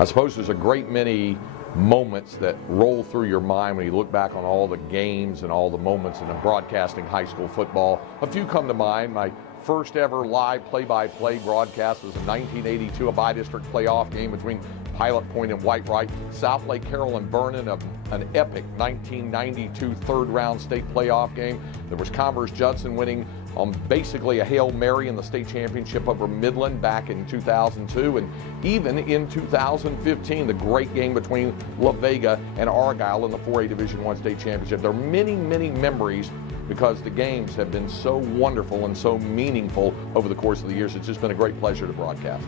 I suppose there's a great many moments that roll through your mind when you look back on all the games and all the moments in broadcasting high school football. A few come to mind. My first ever live play-by-play broadcast was in 1982, a bi-district playoff game between Pilot Point and Whitewright. South Lake Carroll and Vernon, an epic 1992 third-round state playoff game. There was Converse Judson winning on basically a Hail Mary in the state championship over Midland back in 2002. And even in 2015, the great game between La Vega and Argyle in the 4A Division I state championship. There are many, many memories because the games have been so wonderful and so meaningful over the course of the years. It's just been a great pleasure to broadcast.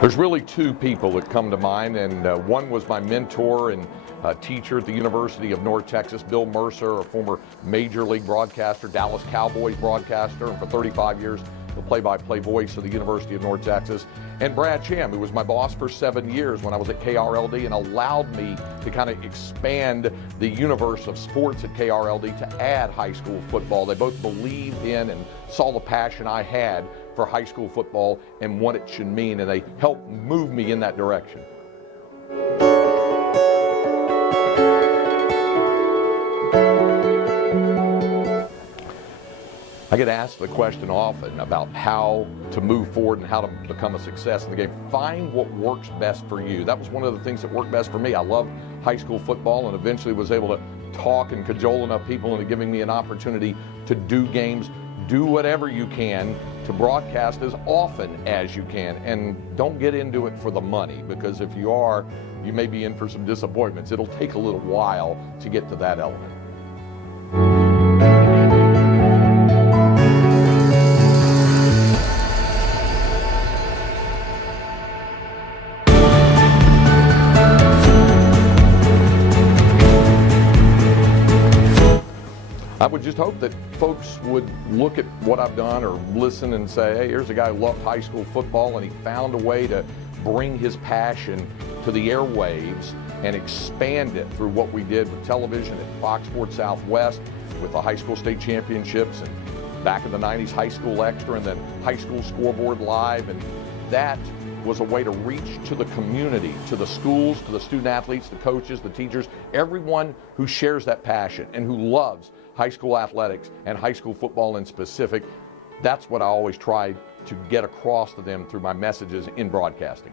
There's really two people that come to mind, and one was my mentor and teacher at the University of North Texas, Bill Mercer, a former Major League broadcaster, Dallas Cowboys broadcaster, and for 35 years, the play-by-play voice of the University of North Texas, and Brad Cham, who was my boss for 7 years when I was at KRLD and allowed me to kind of expand the universe of sports at KRLD to add high school football. They both believed in and saw the passion I had for high school football and what it should mean, and they helped move me in that direction. I get asked the question often about how to move forward and how to become a success in the game. Find what works best for you. That was one of the things that worked best for me. I love high school football and eventually was able to talk and cajole enough people into giving me an opportunity to do games. Do whatever you can to broadcast as often as you can, and don't get into it for the money, because if you are, you may be in for some disappointments. It'll take a little while to get to that element. I would just hope that folks would look at what I've done or listen and say, hey, here's a guy who loved high school football and he found a way to bring his passion to the airwaves and expand it through what we did with television at Fox Sports Southwest, with the high school state championships, and back in the 90s, High School Extra, and then High School Scoreboard Live. And that was a way to reach to the community, to the schools, to the student athletes, the coaches, the teachers, everyone who shares that passion and who loves high school athletics and high school football in specific. That's what I always try to get across to them through my messages in broadcasting.